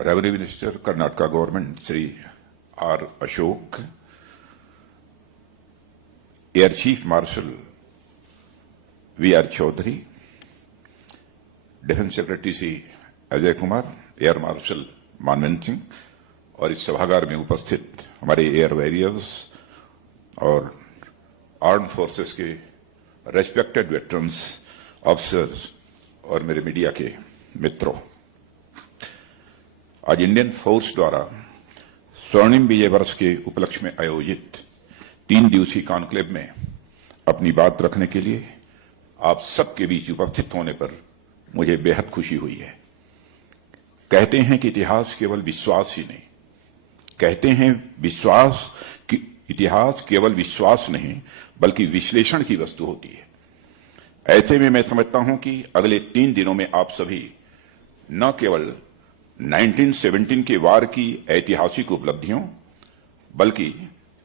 Revenue Minister, Karnataka Government, Sri R. Ashok, Air Chief Marshal V.R. Chaudhary, Defense Secretary Sri Ajay Kumar, Air Marshal Manvendra Singh और इस सभागार में उपस्थित हमारे air warriors और आर्म फोर्सेस के रेस्पेक्टेड वेटरन्स, ऑफिसर्स और मेरे मीडिया के मित्रों, आज इंडियन फोर्स द्वारा स्वर्णिम विजय वर्ष के उपलक्ष्य में आयोजित 3 दिवसीय कॉन्क्लेव में अपनी बात रखने के लिए आप सबके बीच उपस्थित होने पर मुझे बेहद खुशी हुई है। कहते हैं कि इतिहास केवल विश्वास ही नहीं, कहते हैं इतिहास केवल विश्वास नहीं बल्कि विश्लेषण की वस्तु होती है। ऐसे में मैं समझता हूं कि अगले 3 दिनों में आप सभी न केवल 1917 के वार की ऐतिहासिक उपलब्धियों बल्कि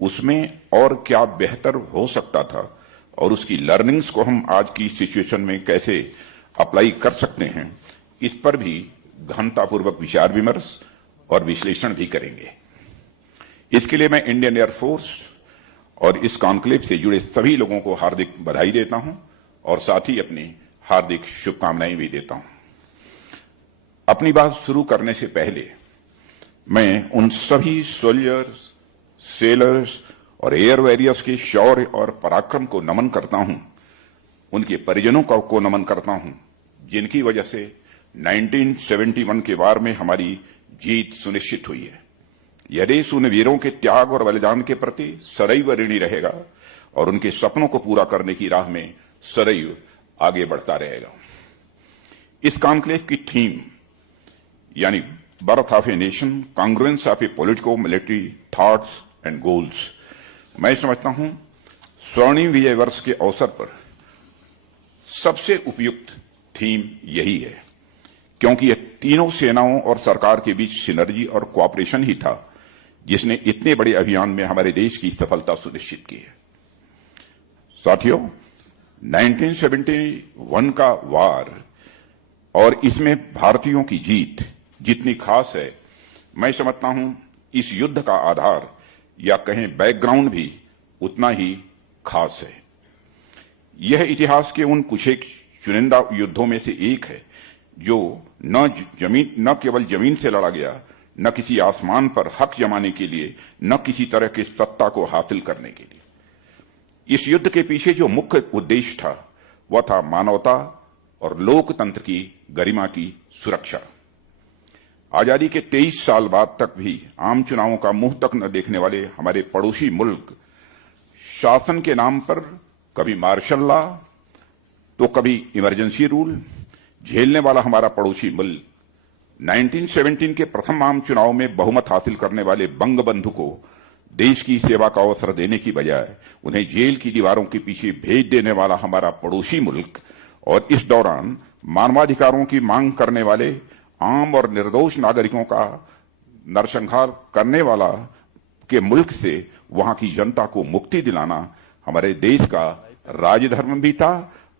उसमें और क्या बेहतर हो सकता था और उसकी लर्निंग्स को हम आज की सिचुएशन में कैसे अप्लाई कर सकते हैं, इस पर भी गहनतापूर्वक विचार विमर्श और विश्लेषण भी करेंगे। इसके लिए मैं इंडियन एयरफोर्स और इस कॉन्क्लेव से जुड़े सभी लोगों को हार्दिक बधाई देता हूं और साथ ही अपनी हार्दिक शुभकामनाएं भी देता हूं। अपनी बात शुरू करने से पहले मैं उन सभी सोल्जर्स, सेलर्स और एयर वॉरियर्स के शौर्य और पराक्रम को नमन करता हूं, उनके परिजनों को नमन करता हूं, जिनकी वजह से 1971 के वार में हमारी जीत सुनिश्चित हुई है। यह देश उन वीरों के त्याग और बलिदान के प्रति सदैव ऋणी रहेगा और उनके सपनों को पूरा करने की राह में सदैव आगे बढ़ता रहेगा। इस कॉन्क्लेव की थीम यानी birth of a nation, congruence of A politico military thoughts and goals, मैं समझता हूं स्वर्णिम विजय वर्ष के अवसर पर सबसे उपयुक्त थीम यही है, क्योंकि यह तीनों सेनाओं और सरकार के बीच सिनर्जी और कोऑपरेशन ही था जिसने इतने बड़े अभियान में हमारे देश की सफलता सुनिश्चित की है। साथियों, 1971 का वार और इसमें भारतीयों की जीत जितनी खास है, मैं समझता हूं इस युद्ध का आधार या कहें बैकग्राउंड भी उतना ही खास है। यह इतिहास के उन कुछ एक चुनिंदा युद्धों में से एक है जो न केवल जमीन से लड़ा गया, न किसी आसमान पर हक जमाने के लिए, न किसी तरह की सत्ता को हासिल करने के लिए। इस युद्ध के पीछे जो मुख्य उद्देश्य था वह था मानवता और लोकतंत्र की गरिमा की सुरक्षा। आजादी के 23 साल बाद तक भी आम चुनावों का मुंह तक न देखने वाले हमारे पड़ोसी मुल्क शासन के नाम पर कभी मार्शल लॉ तो कभी इमरजेंसी रूल झेलने वाला हमारा पड़ोसी मुल्क 1917 के प्रथम आम चुनाव में बहुमत हासिल करने वाले बंगबंधु को देश की सेवा का अवसर देने की बजाय उन्हें जेल की दीवारों के पीछे भेज देने वाला हमारा पड़ोसी मुल्क और इस दौरान मानवाधिकारों की मांग करने वाले आम और निर्दोष नागरिकों का नरसंहार करने वाला के मुल्क से वहां की जनता को मुक्ति दिलाना हमारे देश का राजधर्म भी था,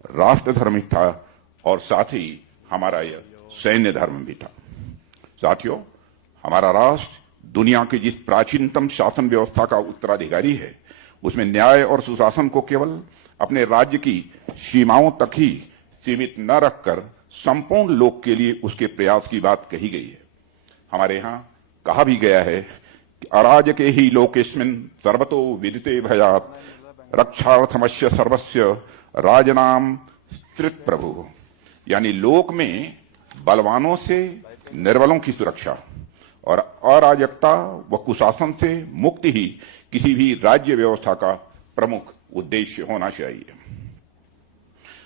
राष्ट्र धर्म भी था और साथ ही हमारा यह सैन्य धर्म भी था। साथियों, हमारा राष्ट्र दुनिया की जिस प्राचीनतम शासन व्यवस्था का उत्तराधिकारी है, उसमें न्याय और सुशासन को केवल अपने राज्य की सीमाओं तक ही सीमित न रखकर संपूर्ण लोक के लिए उसके प्रयास की बात कही गई है। हमारे यहां कहा भी गया है कि अराजके ही लोकेस्मिन् सर्वतो विदिते भयात् रक्षार्थमस्य सर्वस्य राजनाम स्त्रित प्रभु, यानी लोक में बलवानों से निर्बलों की सुरक्षा और अराजकता व कुशासन से मुक्ति ही किसी भी राज्य व्यवस्था का प्रमुख उद्देश्य होना चाहिए।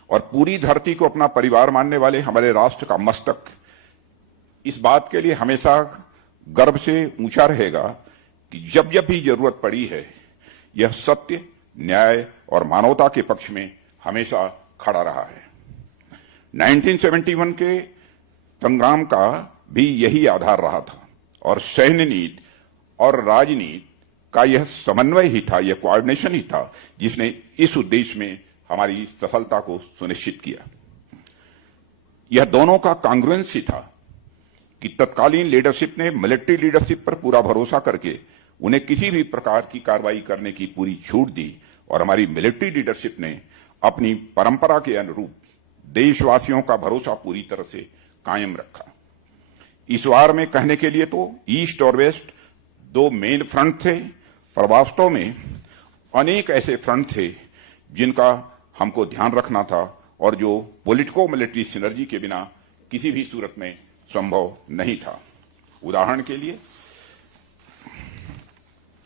और पूरी धरती को अपना परिवार मानने वाले हमारे राष्ट्र का मस्तक इस बात के लिए हमेशा गर्व से ऊंचा रहेगा कि जब जब भी जरूरत पड़ी है, यह सत्य, न्याय और मानवता के पक्ष में हमेशा खड़ा रहा है। 1971 के संग्राम का भी यही आधार रहा था और सैन्य नीति और राजनीति का यह समन्वय ही था, यह कोऑर्डिनेशन ही था जिसने इस उद्देश्य में हमारी सफलता को सुनिश्चित किया। यह दोनों का कॉन्ग्रुएंस ही था कि तत्कालीन लीडरशिप ने मिलिट्री लीडरशिप पर पूरा भरोसा करके उन्हें किसी भी प्रकार की कार्रवाई करने की पूरी छूट दी और हमारी मिलिट्री लीडरशिप ने अपनी परंपरा के अनुरूप देशवासियों का भरोसा पूरी तरह से कायम रखा। इस वार में कहने के लिए तो ईस्ट और वेस्ट दो मेन फ्रंट थे, पर वास्तव में अनेक ऐसे फ्रंट थे जिनका हमको ध्यान रखना था और जो पॉलिटिको मिलिट्री सिनर्जी के बिना किसी भी सूरत में संभव नहीं था। उदाहरण के लिए,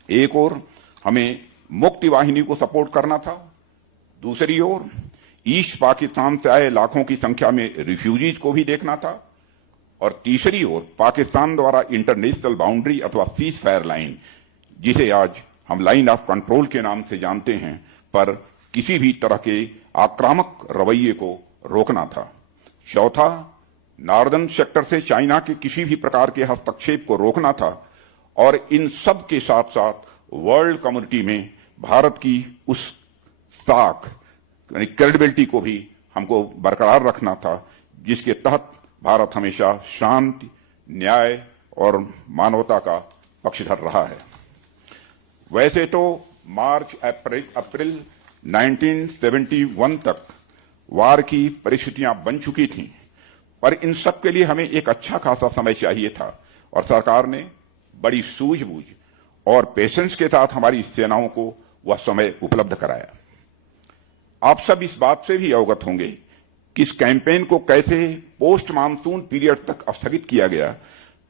एक ओर हमें मुक्ति वाहिनी को सपोर्ट करना था, दूसरी ओर ईस्ट पाकिस्तान से आए लाखों की संख्या में रिफ्यूजीज को भी देखना था, और तीसरी ओर पाकिस्तान द्वारा इंटरनेशनल बाउंड्री अथवा सीज फायर लाइन, जिसे आज हम लाइन ऑफ कंट्रोल के नाम से जानते हैं, पर किसी भी तरह के आक्रामक रवैये को रोकना था। चौथा, नॉर्दर्न सेक्टर से चाइना के किसी भी प्रकार के हस्तक्षेप को रोकना था, और इन सब के साथ साथ वर्ल्ड कम्युनिटी में भारत की उस साख यानी क्रेडिबिलिटी को भी हमको बरकरार रखना था, जिसके तहत भारत हमेशा शांति, न्याय और मानवता का पक्षधर रहा है। वैसे तो मार्च अप्रैल 1971 तक वार की परिस्थितियां बन चुकी थीं, पर इन सब के लिए हमें एक अच्छा खासा समय चाहिए था, और सरकार ने बड़ी सूझबूझ और पेशेंस के साथ हमारी सेनाओं को वह समय उपलब्ध कराया। आप सब इस बात से भी अवगत होंगे कि इस कैंपेन को कैसे पोस्ट मानसून पीरियड तक स्थगित किया गया,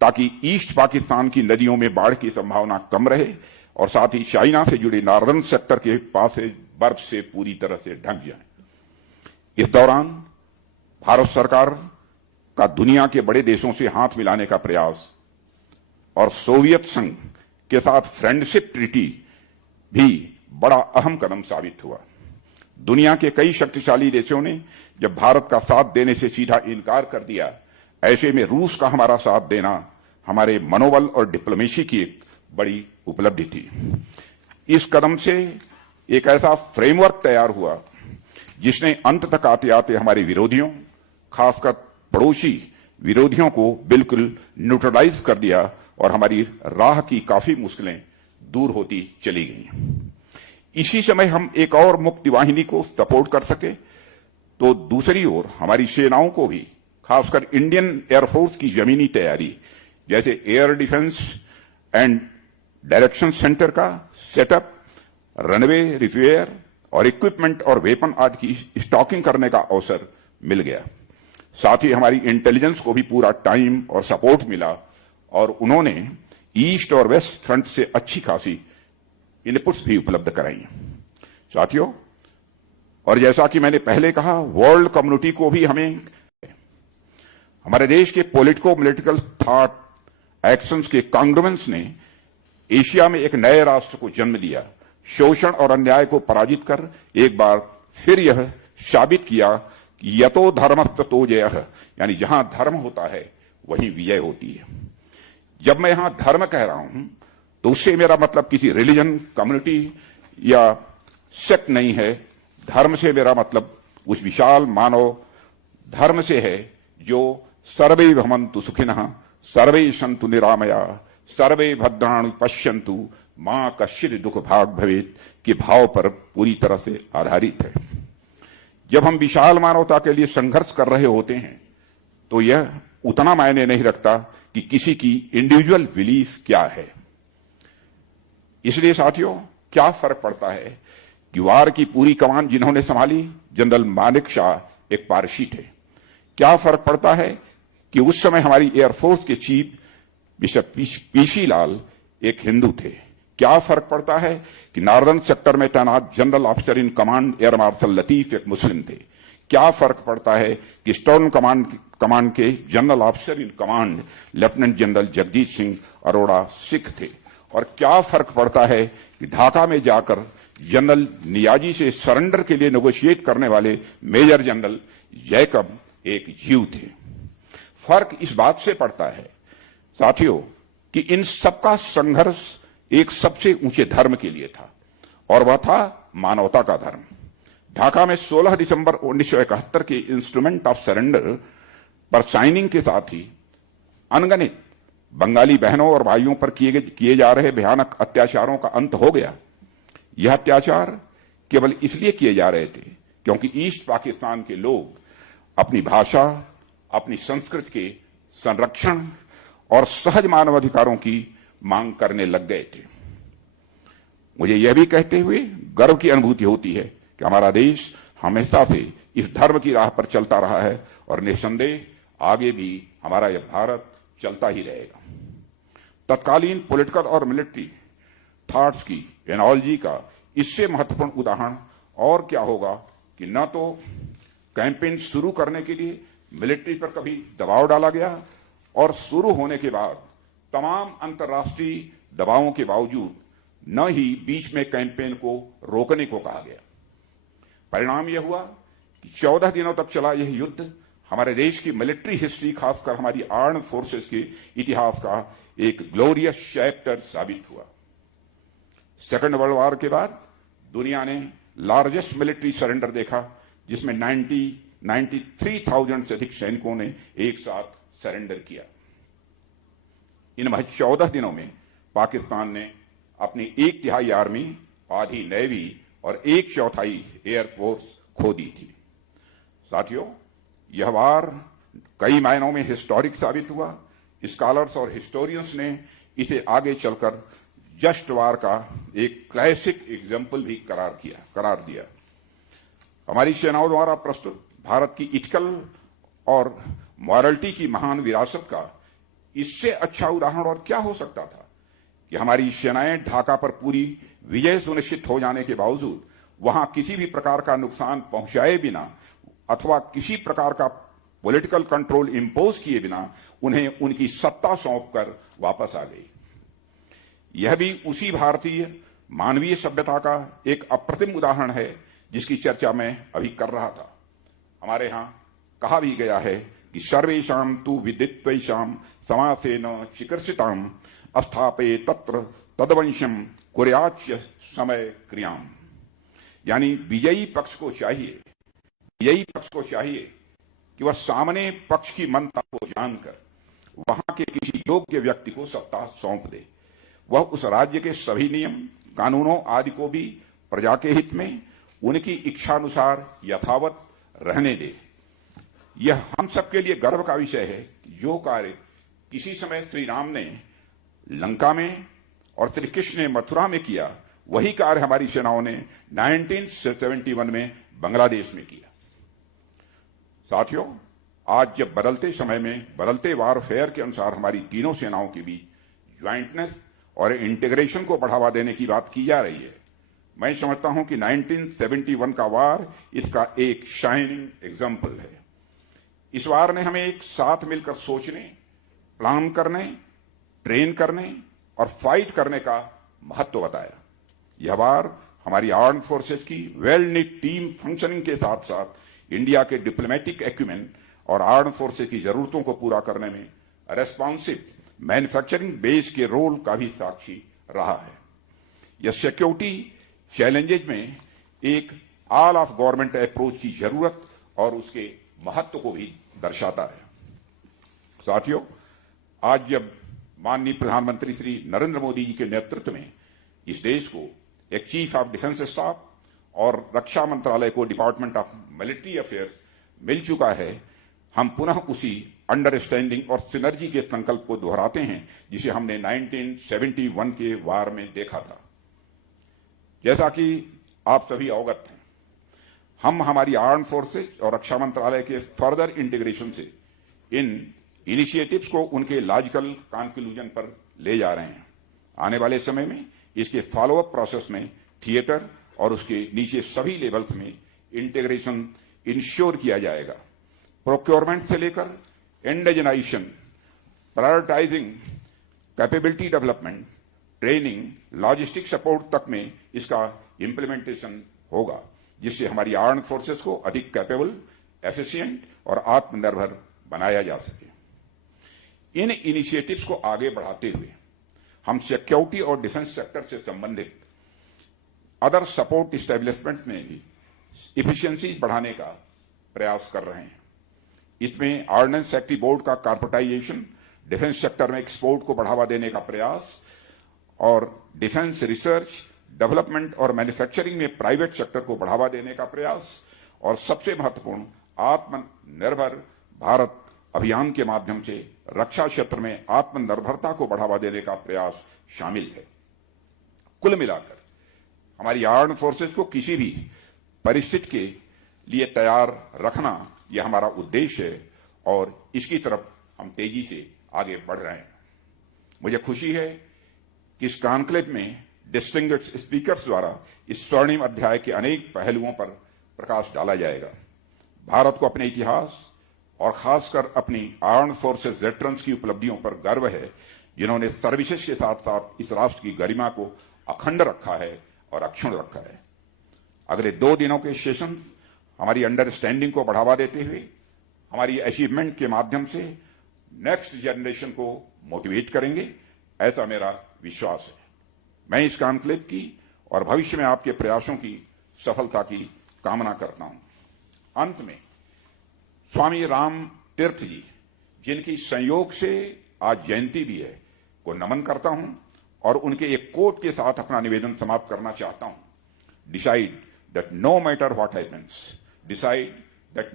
ताकि ईस्ट पाकिस्तान की नदियों में बाढ़ की संभावना कम रहे और साथ ही चाइना से जुड़े नॉर्दर्न सेक्टर के पास बर्फ से पूरी तरह से ढक जाए। इस दौरान भारत सरकार का दुनिया के बड़े देशों से हाथ मिलाने का प्रयास और सोवियत संघ के साथ फ्रेंडशिप ट्रीटी भी बड़ा अहम कदम साबित हुआ। दुनिया के कई शक्तिशाली देशों ने जब भारत का साथ देने से सीधा इनकार कर दिया, ऐसे में रूस का हमारा साथ देना हमारे मनोबल और डिप्लोमेसी की एक बड़ी उपलब्धि थी। इस कदम से एक ऐसा फ्रेमवर्क तैयार हुआ जिसने अंत तक आते आते हमारे विरोधियों, खासकर पड़ोसी विरोधियों को बिल्कुल न्यूट्रलाइज कर दिया और हमारी राह की काफी मुश्किलें दूर होती चली गईं। इसी समय हम एक और मुक्ति वाहिनी को सपोर्ट कर सके, तो दूसरी ओर हमारी सेनाओं को भी, खासकर इंडियन एयरफोर्स की जमीनी तैयारी, जैसे air defence and direction centre का सेटअप, रनवे रिपेयर और इक्विपमेंट और वेपन आदि की स्टॉकिंग करने का अवसर मिल गया। साथ ही हमारी इंटेलिजेंस को भी पूरा टाइम और सपोर्ट मिला और उन्होंने ईस्ट और वेस्ट फ्रंट से अच्छी खासी इनपुट्स भी उपलब्ध कराई। साथियों, और जैसा कि मैंने पहले कहा, वर्ल्ड कम्युनिटी को भी हमारे देश के पॉलिटिको मिलिटिकल थॉट एक्शंस के कांग्रुमेंस ने एशिया में एक नए राष्ट्र को जन्म दिया। शोषण और अन्याय को पराजित कर एक बार फिर यह साबित किया कि यतो धर्मस्ततो जयः, यानी जहां धर्म होता है वहीं विजय होती है। जब मैं यहां धर्म कह रहा हूं तो उससे मेरा मतलब किसी रिलीजन, कम्युनिटी या सेक्ट नहीं है। धर्म से मेरा मतलब उस विशाल मानव धर्म से है जो सर्वे भवन्तु सुखिनः, सर्वे सन्तु निरामया, सर्वे भद्राणि पश्यन्तु, मां कश्चित् दुख भाग भवेत् के भाव पर पूरी तरह से आधारित है। जब हम विशाल मानवता के लिए संघर्ष कर रहे होते हैं तो यह उतना मायने नहीं रखता कि किसी की इंडिविजुअल बिलीफ क्या है। इसलिए साथियों, क्या फर्क पड़ता है कि वार की पूरी कमान जिन्होंने संभाली, जनरल मानेक शाह एक पारसी थे। क्या फर्क पड़ता है कि उस समय हमारी एयरफोर्स के चीफ बिशप पीसी लाल एक हिंदू थे। क्या फर्क पड़ता है कि नॉर्दर्न सेक्टर में तैनात general officer in command air marshal Latif एक मुस्लिम थे। क्या फर्क पड़ता है कि ईस्टर्न कमांड के general officer in command lieutenant general Jagjit Singh Arora Sikh थे। और क्या फर्क पड़ता है कि ढाका में जाकर जनरल नियाजी से सरेंडर के लिए नेगोशिएट करने वाले मेजर जनरल जैकब एक जीव थे। फर्क इस बात से पड़ता है साथियों कि इन सबका संघर्ष एक सबसे ऊंचे धर्म के लिए था, और वह था मानवता का धर्म। ढाका में 16 दिसंबर 1971 के इंस्ट्रूमेंट ऑफ सरेंडर पर साइनिंग के साथ ही अनगणित बंगाली बहनों और भाइयों पर किए जा रहे भयानक अत्याचारों का अंत हो गया। यह अत्याचार केवल इसलिए किए जा रहे थे क्योंकि ईस्ट पाकिस्तान के लोग अपनी भाषा, अपनी संस्कृति के संरक्षण और सहज मानवाधिकारों की मांग करने लग गए थे। मुझे यह भी कहते हुए गर्व की अनुभूति होती है कि हमारा देश हमेशा से इस धर्म की राह पर चलता रहा है और निसंदेह आगे भी हमारा यह भारत चलता ही रहेगा। तत्कालीन पॉलिटिकल और मिलिट्री थॉट्स की एनालॉजी का इससे महत्वपूर्ण उदाहरण और क्या होगा कि न तो कैंपेन शुरू करने के लिए मिलिट्री पर कभी दबाव डाला गया और शुरू होने के बाद तमाम अंतर्राष्ट्रीय दबावों के बावजूद न ही बीच में कैंपेन को रोकने को कहा गया। परिणाम यह हुआ कि 14 दिनों तक चला यह युद्ध हमारे देश की मिलिट्री हिस्ट्री, खासकर हमारी आर्म्ड फोर्सेस के इतिहास का एक ग्लोरियस चैप्टर साबित हुआ। सेकेंड वर्ल्ड वॉर के बाद दुनिया ने लार्जेस्ट मिलिट्री सरेंडर देखा, जिसमें 93,000 से अधिक सैनिकों ने एक साथ सरेंडर किया। इन महज 14 दिनों में पाकिस्तान ने अपनी 1/3 आर्मी, आधी नेवी और 1/4 एयरफोर्स खो दी थी। साथियों, यह वार कई मायनों में हिस्टोरिक साबित हुआ। स्कॉलर्स और हिस्टोरियंस ने इसे आगे चलकर जस्ट वार का एक क्लासिक एग्जाम्पल भी करार दिया। हमारी सेनाओं द्वारा प्रस्तुत भारत की इथिकल और मॉरलिटी की महान विरासत का इससे अच्छा उदाहरण और क्या हो सकता था कि हमारी सेनाएं ढाका पर पूरी विजय सुनिश्चित हो जाने के बावजूद वहां किसी भी प्रकार का नुकसान पहुंचाए बिना अथवा किसी प्रकार का पॉलिटिकल कंट्रोल इंपोज किए बिना उन्हें उनकी सत्ता सौंपकर वापस आ गई। यह भी उसी भारतीय मानवीय सभ्यता का एक अप्रतिम उदाहरण है जिसकी चर्चा मैं अभी कर रहा था। हमारे यहां कहा भी गया है कि सर्वेषां तु विदित्वैषां समासेन चिकीर्षितां अस्थापे तत्र तदवंशम कुर्याच्य समय क्रियाम। यानी विजयी पक्ष को चाहिए कि वह सामने पक्ष की मनता को जानकर वहां के किसी योग्य व्यक्ति को सत्ता सौंप दे। वह उस राज्य के सभी नियम, कानूनों आदि को भी प्रजा के हित में उनकी इच्छानुसार यथावत रहने दे। यह हम सबके लिए गर्व का विषय है कि जो कार्य किसी समय श्री राम ने लंका में और श्री कृष्ण ने मथुरा में किया, वही कार्य हमारी सेनाओं ने 1971 में बांग्लादेश में किया। साथियों, आज जब बदलते समय में बदलते वारफेयर के अनुसार हमारी तीनों सेनाओं के बीच ज्वाइंटनेस और इंटीग्रेशन को बढ़ावा देने की बात की जा रही है, मैं समझता हूं कि 1971 का वार इसका एक शाइनिंग एग्जाम्पल है। इस वार ने हमें एक साथ मिलकर सोचने, प्लान करने, ट्रेन करने और फाइट करने का महत्व बताया। यह वार हमारी आर्म्ड फोर्सेस की वेल निट टीम फंक्शनिंग के साथ साथ इंडिया के डिप्लोमेटिक एक्यूमेन और आर्म्ड फोर्सेस की जरूरतों को पूरा करने में रेस्पॉन्सिव मैन्युफैक्चरिंग बेस के रोल का भी साक्षी रहा है। यह सिक्योरिटी चैलेंजेज में एक ऑल ऑफ गवर्नमेंट अप्रोच की जरूरत और उसके महत्व को भी दर्शाता है। साथियों, आज जब माननीय प्रधानमंत्री श्री नरेंद्र मोदी जी के नेतृत्व में इस देश को एक चीफ ऑफ डिफेंस स्टाफ और रक्षा मंत्रालय को डिपार्टमेंट ऑफ मिलिट्री अफेयर्स मिल चुका है, हम पुनः उसी अंडरस्टैंडिंग और सिनर्जी के संकल्प को दोहराते हैं जिसे हमने 1971 के वार में देखा था। जैसा कि आप सभी अवगत हैं, हम हमारी आर्म्ड फोर्सेज और रक्षा मंत्रालय के फर्दर इंटीग्रेशन से इन इनिशिएटिव्स को उनके लॉजिकल कंक्लूजन पर ले जा रहे हैं। आने वाले समय में इसके फॉलोअप प्रोसेस में थिएटर और उसके नीचे सभी लेवल्स में इंटीग्रेशन इंश्योर किया जाएगा। प्रोक्योरमेंट से लेकर indigenisation, prioritising, capability development, training, logistic support तक में इसका इंप्लीमेंटेशन होगा, जिससे हमारी आर्म्ड फोर्सेस को अधिक कैपेबल, एफिशिएंट और आत्मनिर्भर बनाया जा सके। इन इनिशिएटिव्स को आगे बढ़ाते हुए हम सिक्योरिटी और डिफेंस सेक्टर से संबंधित अदर सपोर्ट इस्टेब्लिशमेंट में भी इफिशिएंसी बढ़ाने का प्रयास कर रहे हैं। इसमें ऑर्डिनेंस सेक्रेटरी बोर्ड का कॉर्पोरेटाइजेशन, डिफेंस सेक्टर में एक्सपोर्ट को बढ़ावा देने का प्रयास और डिफेंस रिसर्च, डेवलपमेंट और मैन्युफैक्चरिंग में प्राइवेट सेक्टर को बढ़ावा देने का प्रयास और सबसे महत्वपूर्ण आत्मनिर्भर भारत अभियान के माध्यम से रक्षा क्षेत्र में आत्मनिर्भरता को बढ़ावा देने का प्रयास शामिल है। कुल मिलाकर हमारी आर्म्ड फोर्सेस को किसी भी परिस्थिति के लिए तैयार रखना यह हमारा उद्देश्य है और इसकी तरफ हम तेजी से आगे बढ़ रहे हैं। मुझे खुशी है कि इस कॉन्क्लेव में डिस्टिंग्विश्ड स्पीकर्स द्वारा इस स्वर्णिम अध्याय के अनेक पहलुओं पर प्रकाश डाला जाएगा। भारत को अपने इतिहास और खासकर अपनी आर्म्ड फोर्सेस वेटरन्स की उपलब्धियों पर गर्व है, जिन्होंने सर्विसेज के साथ साथ इस राष्ट्र की गरिमा को अखंड रखा है और अक्षुण्ण रखा है। अगले 2 दिनों के सेशन हमारी अंडरस्टैंडिंग को बढ़ावा देते हुए हमारी अचीवमेंट के माध्यम से नेक्स्ट जनरेशन को मोटिवेट करेंगे, ऐसा मेरा विश्वास है। मैं इस कॉन्क्लेव की और भविष्य में आपके प्रयासों की सफलता की कामना करता हूं। अंत में स्वामी राम तीर्थ जी, जिनकी संयोग से आज जयंती भी है, को नमन करता हूं और उनके एक कोट के साथ अपना निवेदन समाप्त करना चाहता हूं। Decide that no matter what happens, decide that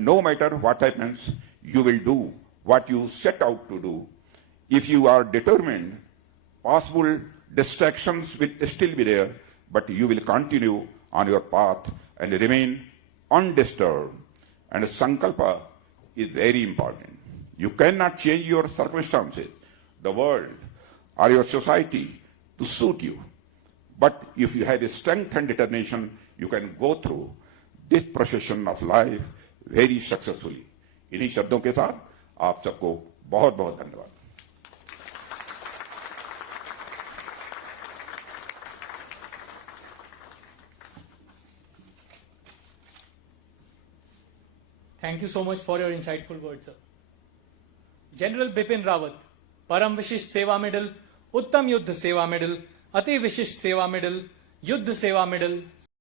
no matter what happens, you will do what you set out to do. If you are determined, possible distractions will still be there, but you will continue on your path and remain undisturbed. And sankalpa is very important. You cannot change your circumstances, the world, or your society to suit you. But if you have a strength and determination, you can go through this procession of life very successfully. इन्हीं शब्दों के साथ आप सबको बहुत बहुत धन्यवाद। Thank you so much for your insightful words, sir. General Bipin Rawat, परम विशिष्ट सेवा मेडल, उत्तम युद्ध सेवा मेडल, अति विशिष्ट सेवा मेडल, युद्ध सेवा मेडल,